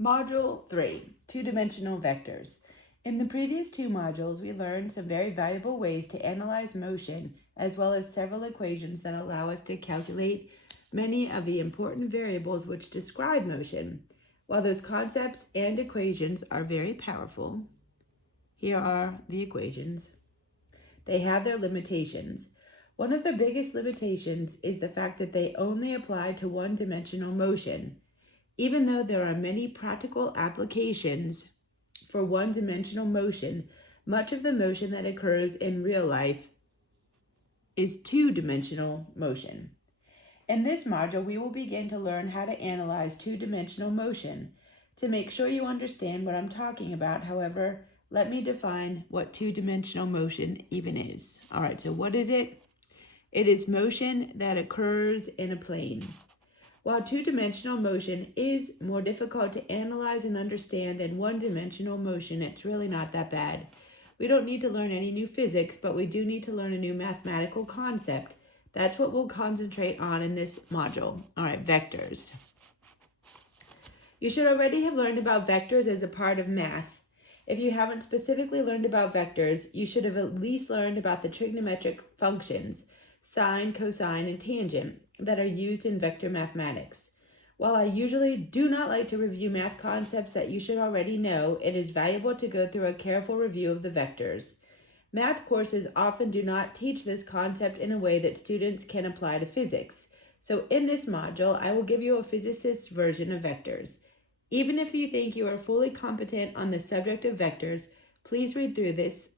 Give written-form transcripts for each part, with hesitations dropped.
Module 3, Two-Dimensional Vectors. In the previous two modules, we learned some very valuable ways to analyze motion, as well as several equations that allow us to calculate many of the important variables which describe motion. While those concepts and equations are very powerful, here are the equations. They have their limitations. One of the biggest limitations is the fact that they only apply to one-dimensional motion. Even though there are many practical applications for one-dimensional motion, much of the motion that occurs in real life is two-dimensional motion. In this module, we will begin to learn how to analyze two-dimensional motion. To make sure you understand what I'm talking about, however, let me define what two-dimensional motion even is. All right, so what is it? It is motion that occurs in a plane. While two-dimensional motion is more difficult to analyze and understand than one-dimensional motion, it's really not that bad. We don't need to learn any new physics, but we do need to learn a new mathematical concept. That's what we'll concentrate on in this module. All right, vectors. You should already have learned about vectors as a part of math. If you haven't specifically learned about vectors, you should have at least learned about the trigonometric functions, sine, cosine, and tangent, that are used in vector mathematics. While I usually do not like to review math concepts that you should already know, it is valuable to go through a careful review of the vectors. Math courses often do not teach this concept in a way that students can apply to physics. So in this module, I will give you a physicist's version of vectors. Even if you think you are fully competent on the subject of vectors, please read through this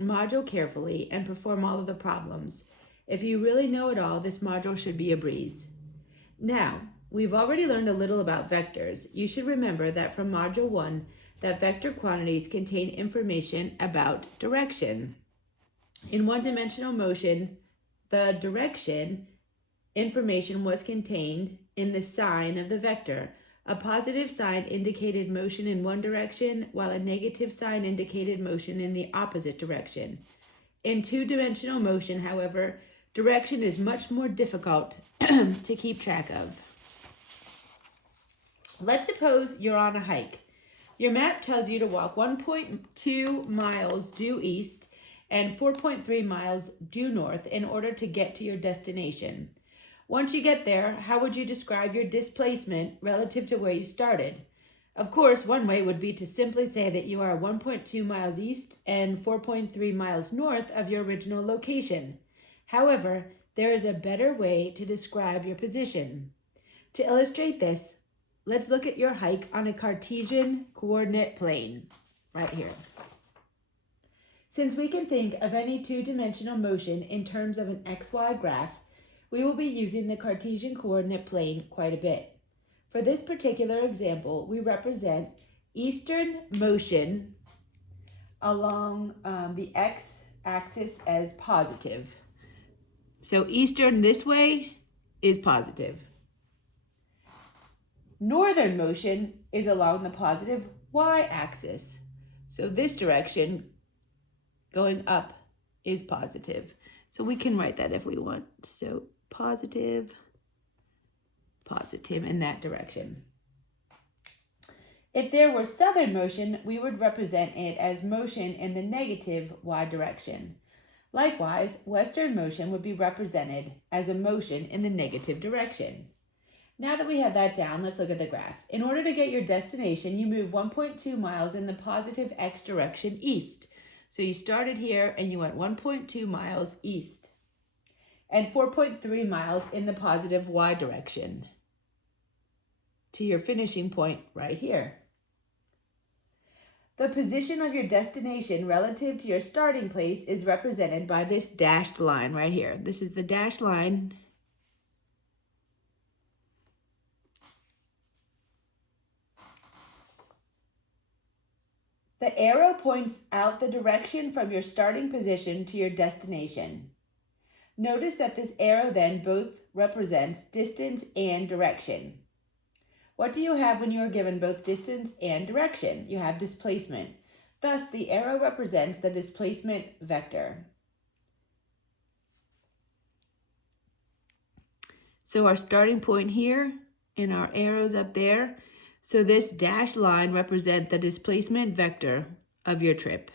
module carefully and perform all of the problems. If you really know it all, this module should be a breeze. Now, we've already learned a little about vectors. You should remember that from Module 1, that vector quantities contain information about direction. In one-dimensional motion, the direction information was contained in the sign of the vector. A positive sign indicated motion in one direction, while a negative sign indicated motion in the opposite direction. In two-dimensional motion, however, direction is much more difficult to keep track of. Let's suppose you're on a hike. Your map tells you to walk 1.2 miles due east and 4.3 miles due north in order to get to your destination. Once you get there, how would you describe your displacement relative to where you started? Of course, one way would be to simply say that you are 1.2 miles east and 4.3 miles north of your original location. However, there is a better way to describe your position. To illustrate this, let's look at your hike on a Cartesian coordinate plane, right here. Since we can think of any two-dimensional motion in terms of an XY graph, we will be using the Cartesian coordinate plane quite a bit. For this particular example, we represent eastern motion along the x-axis as positive. So eastern this way is positive. Northern motion is along the positive y-axis. So this direction going up is positive. So we can write that if we want. So positive, positive in that direction. If there were southern motion, we would represent it as motion in the negative y direction. Likewise, western motion would be represented as a motion in the negative direction. Now that we have that down, let's look at the graph. In order to get your destination, you move 1.2 miles in the positive x direction east. So you started here and you went 1.2 miles east and 4.3 miles in the positive y direction to your finishing point right here. The position of your destination relative to your starting place is represented by this dashed line right here. This is the dashed line. The arrow points out the direction from your starting position to your destination. Notice that this arrow then both represents distance and direction. What do you have when you are given both distance and direction? You have displacement. Thus, the arrow represents the displacement vector. So our starting point here and our arrows up there. So this dashed line represents the displacement vector of your trip.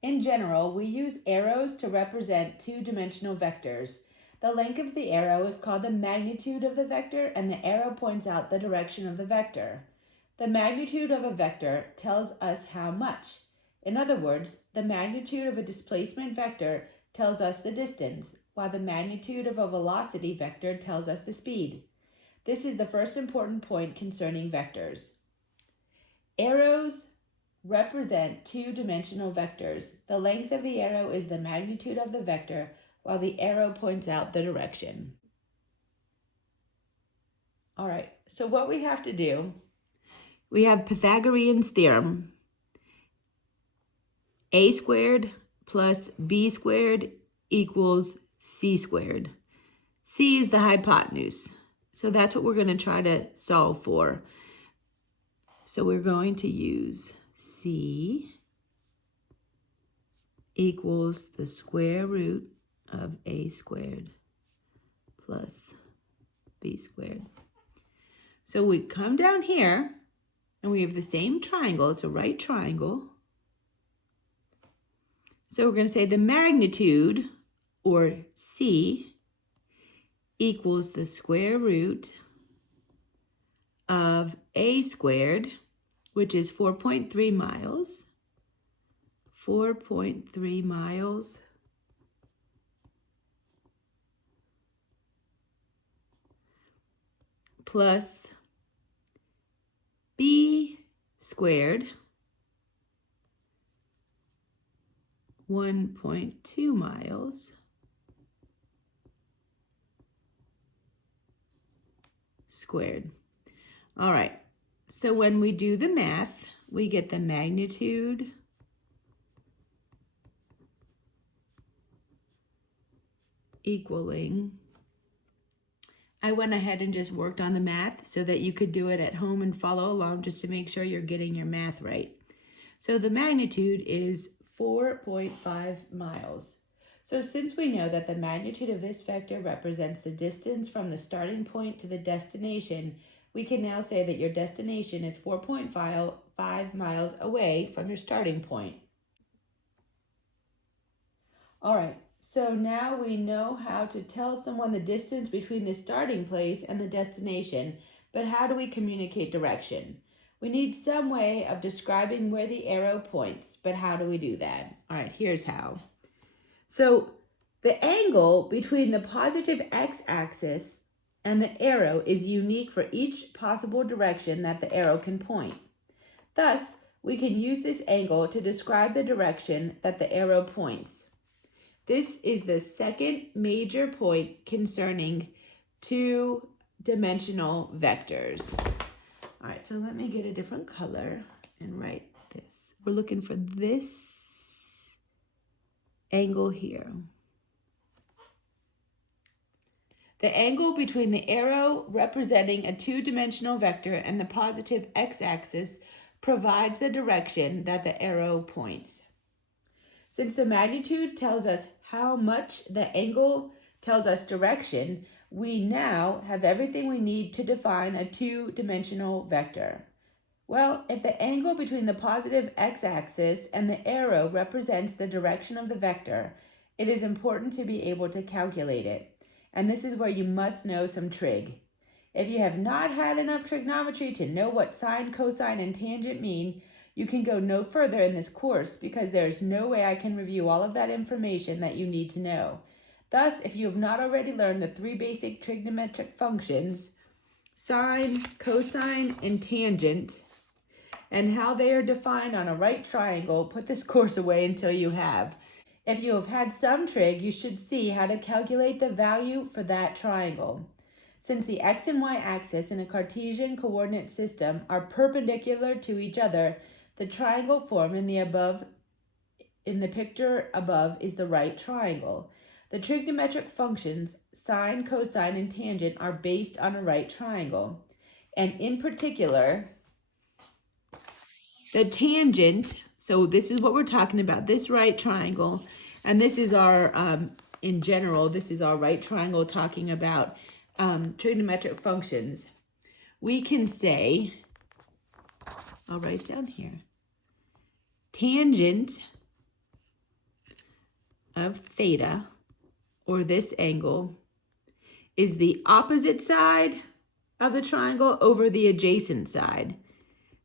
In general, we use arrows to represent two-dimensional vectors. The length of the arrow is called the magnitude of the vector, and the arrow points out the direction of the vector. The magnitude of a vector tells us how much. In other words, the magnitude of a displacement vector tells us the distance, while the magnitude of a velocity vector tells us the speed. This is the first important point concerning vectors. Arrows represent two-dimensional vectors. The length of the arrow is the magnitude of the vector, while the arrow points out the direction. All right, so what we have to do, we have Pythagorean's theorem. A squared plus B squared equals C squared. C is the hypotenuse. So that's what we're going to try to solve for. So we're going to use C equals the square root of A squared plus B squared. So we come down here and we have the same triangle. It's a right triangle. So we're going to say the magnitude, or C, equals the square root of A squared, which is 4.3 miles. 4.3 miles plus B squared, 1.2 miles squared. All right, so when we do the math, we get the magnitude equaling, I went ahead and just worked on the math so that you could do it at home and follow along just to make sure you're getting your math right. So the magnitude is 4.5 miles. So since we know that the magnitude of this vector represents the distance from the starting point to the destination, we can now say that your destination is 4.5 miles away from your starting point. All right, so now we know how to tell someone the distance between the starting place and the destination, but how do we communicate direction? We need some way of describing where the arrow points, but how do we do that? All right, here's how. So the angle between the positive x-axis and the arrow is unique for each possible direction that the arrow can point. Thus, we can use this angle to describe the direction that the arrow points. This is the second major point concerning two-dimensional vectors. All right, so let me get a different color and write this. We're looking for this angle here. The angle between the arrow representing a two-dimensional vector and the positive x-axis provides the direction that the arrow points. Since the magnitude tells us how much the angle tells us direction, we now have everything we need to define a two-dimensional vector. Well, if the angle between the positive x-axis and the arrow represents the direction of the vector, it is important to be able to calculate it. And this is where you must know some trig. If you have not had enough trigonometry to know what sine, cosine, and tangent mean, you can go no further in this course because there is no way I can review all of that information that you need to know. Thus, if you have not already learned the three basic trigonometric functions, sine, cosine, and tangent, and how they are defined on a right triangle, put this course away until you have. If you have had some trig, you should see how to calculate the value for that triangle. Since the x and y axis in a Cartesian coordinate system are perpendicular to each other, the triangle formed in the picture above is the right triangle. The trigonometric functions sine, cosine, and tangent are based on a right triangle. And in particular, the tangent, so this is what we're talking about, this right triangle, and this is our, in general, this is our right triangle talking about trigonometric functions. we can say, I'll write down here, tangent of theta, or this angle, is the opposite side of the triangle over the adjacent side.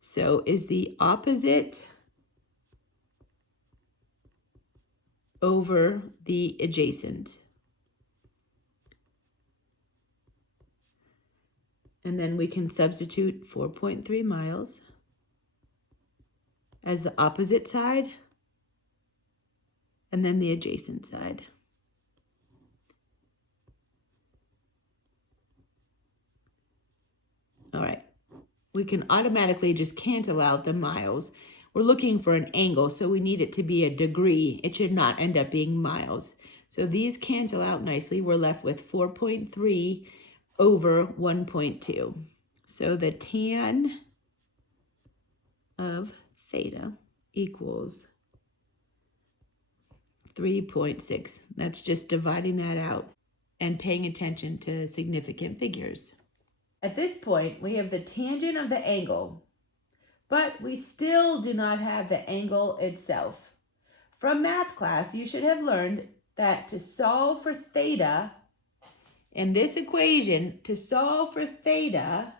So is the opposite over the adjacent. And then we can substitute 4.3 miles as the opposite side and then the adjacent side. All right, we can automatically just cancel out the miles. We're looking for an angle, so we need it to be a degree. It should not end up being miles. So these cancel out nicely. We're left with 4.3 over 1.2. So the tan of theta equals 3.6. That's just dividing that out and paying attention to significant figures. At this point, we have the tangent of the angle, but we still do not have the angle itself. From math class, you should have learned that to solve for theta, in this equation, to solve for theta,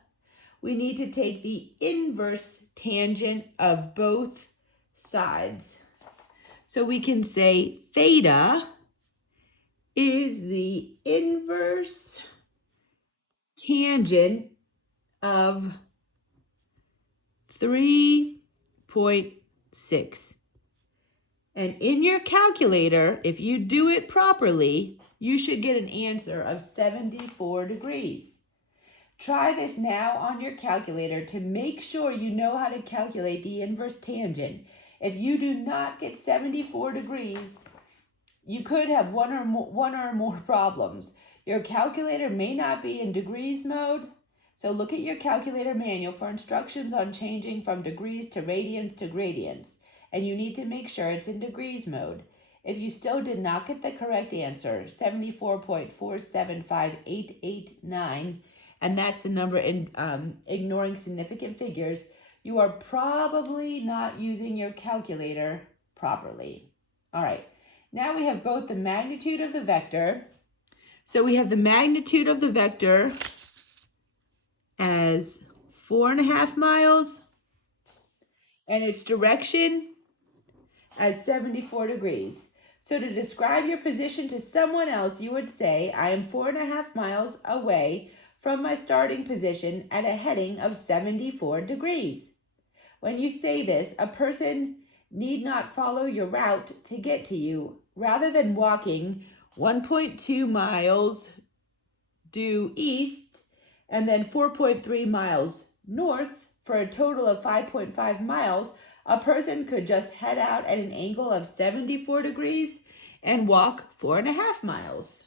we need to take the inverse tangent of both sides. So we can say theta is the inverse tangent of 3.6. And in your calculator, if you do it properly, you should get an answer of 74 degrees. Try this now on your calculator to make sure you know how to calculate the inverse tangent. If you do not get 74 degrees, you could have one or more problems. Your calculator may not be in degrees mode, so look at your calculator manual for instructions on changing from degrees to radians to gradients, and you need to make sure it's in degrees mode. If you still did not get the correct answer, 74.475889, and that's the number in ignoring significant figures, you are probably not using your calculator properly. All right, now we have both the magnitude of the vector. So we have the magnitude of the vector as 4.5 miles and its direction as 74 degrees. So to describe your position to someone else, you would say, I am 4.5 miles away from my starting position at a heading of 74 degrees. When you say this, a person need not follow your route to get to you. Rather than walking 1.2 miles due east and then 4.3 miles north for a total of 5.5 miles, a person could just head out at an angle of 74 degrees and walk 4.5 miles.